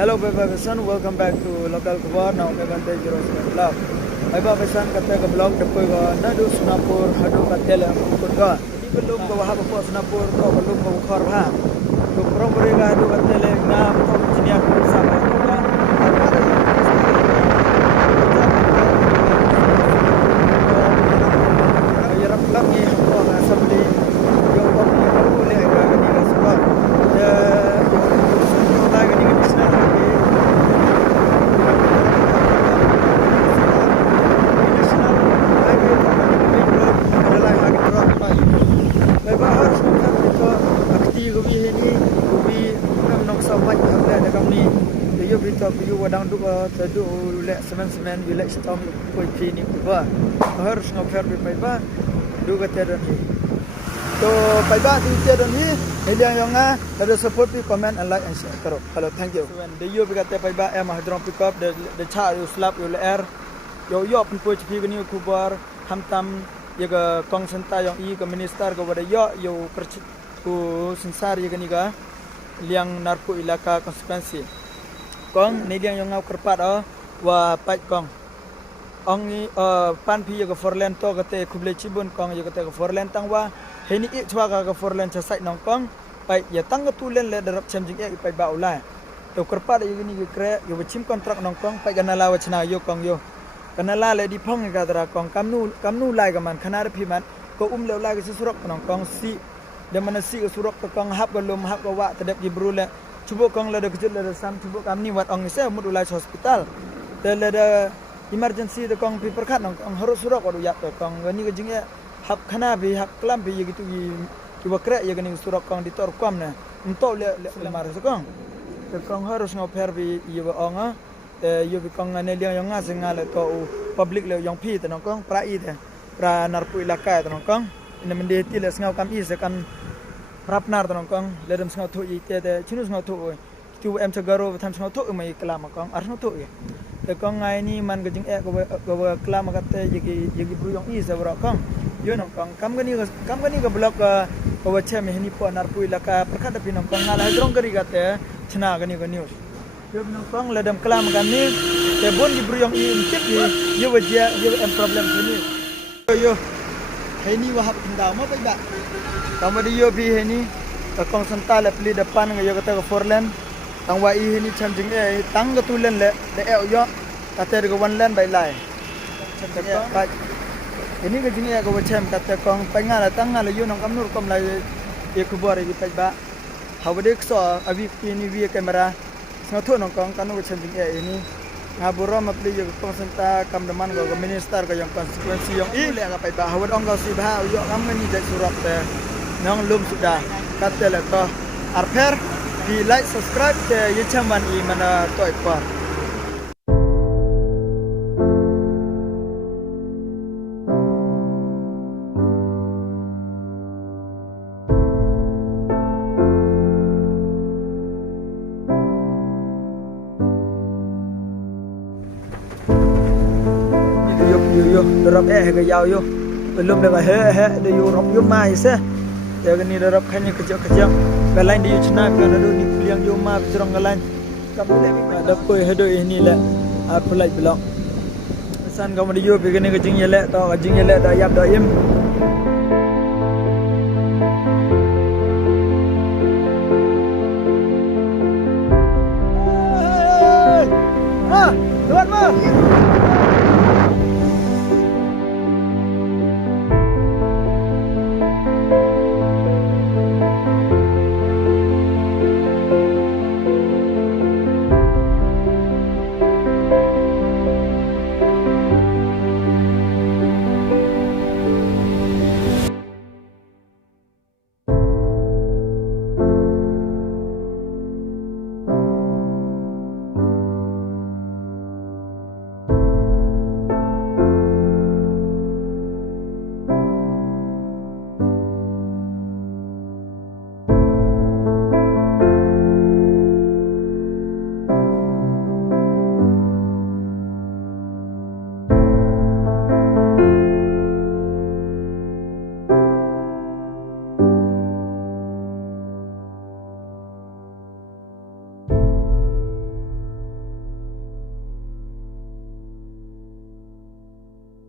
Hello, Beba Besan. Welcome back to local Kubar. Now, Beba Tejero Vlog. Beba Besan kata ke vlog depois go nadu Singapore hadu katela ukut go. Ini belum go wahab po Singapore ko belum go khor ha. To program ga hadu katela na ko jinia ko sama ko. Ya rap lagi ko assembly yo ko ni ko le ga ni ga sebab. View wadang dua tedu lek semen wilek stom koi klinik ba harus ngoper bai ba du kata dan ni to bai ba tu kata dan ni heliang yang ada support pi comment and like and share karo hello thank you when the you kata bai ba em hadron pick up the cha you slap you air yo pen poi pi gni kubar hamtam ye ga kong senta yang i ga minister ga wada yo percik ku sensar ye gni ga liang narko ilaka konsekuensi kong ni dia yang ngau kerpat wa pai kong ong ni pan pi ke forlen to kate kuble cibun kong ye kate ke forlen tang wa heni ik chwa ka ke forlen cha sai nong kong pai ya tang ke tulen le darap chemjing e pai ba ulai to kerpat ye ni ke kre ye chim kontrak nong kong pai ganala wa chna yo kong yo ganala le di phong ka dra kong kamnu lai ka man khana re phi man ko le lai ke surok nong kong si de mana si ke surok ke kong hap ke lum hap ke wa tedep gibrul le cuba kong lada kecil lada sam cuba kami wat ong isa mud ulai hospital dan lada emergency de kong pi perkat nong harus surak wadu yak kong gani ke jingya hak khana bi hak kelam bi gitu cuba krek ya gani surak kong ditor kwam na untuk le mar sekong de kong harus ngoper bi iya ong yo bi kong ne liang yang ngas ngale to public le yang pi te nong kong pra i te pra narpu ilaka te nong kong ina mendeti le ngau kam i se kan rapnar tanong kong ledam sngau thu i te chunu sngau thu oi tu em chagaro tham sngau thu mai klam kong ar sngau thu ye te kong ngai ni man gajing e ko klam ka te yegi bru yong i sa bro kong yo nong kong kam gani ka blok ko wache me ni po nar pui laka prakhat pi nong kong ngal hadrong kari ka te chna gani ka news yo nong kong ledam klam ka ni te bon gi bru yong i tip ye yo wajia yo em problem ni yo hai ni wahab tindau ma bai ba kamu di yobi ini, kong sental le peli depan ngayo kata ke forlen, tang wai ini changing tang ketulen le de yo kata de one land by lai. Ini ke jing ko wacem kata kong pengal tang ngala yo nong kamnur kom lai ye kubor ye pai ba. Hawde so abi ini vi kamera, sngatho nong kong kanu wacem jing ini. Ngaburo ma peli yo kong senta kam deman go minister ko yang konsekuensi yang le ka pai ba hawd ong go si ba yo kam ni de surat te nong lum sudah kata le to arper di like subscribe te ye chaman I mana to ikor yo drop ke yau yo belum dah he de yo rob yo mai se ya gani darab khanya kecil galain di chna kan ado ni liang yo ma bitrong galain kamu le ada koi hado ini le apply blog pesan kamu di yo begini kejing yele to kejing yele da yap da im ha tuan ma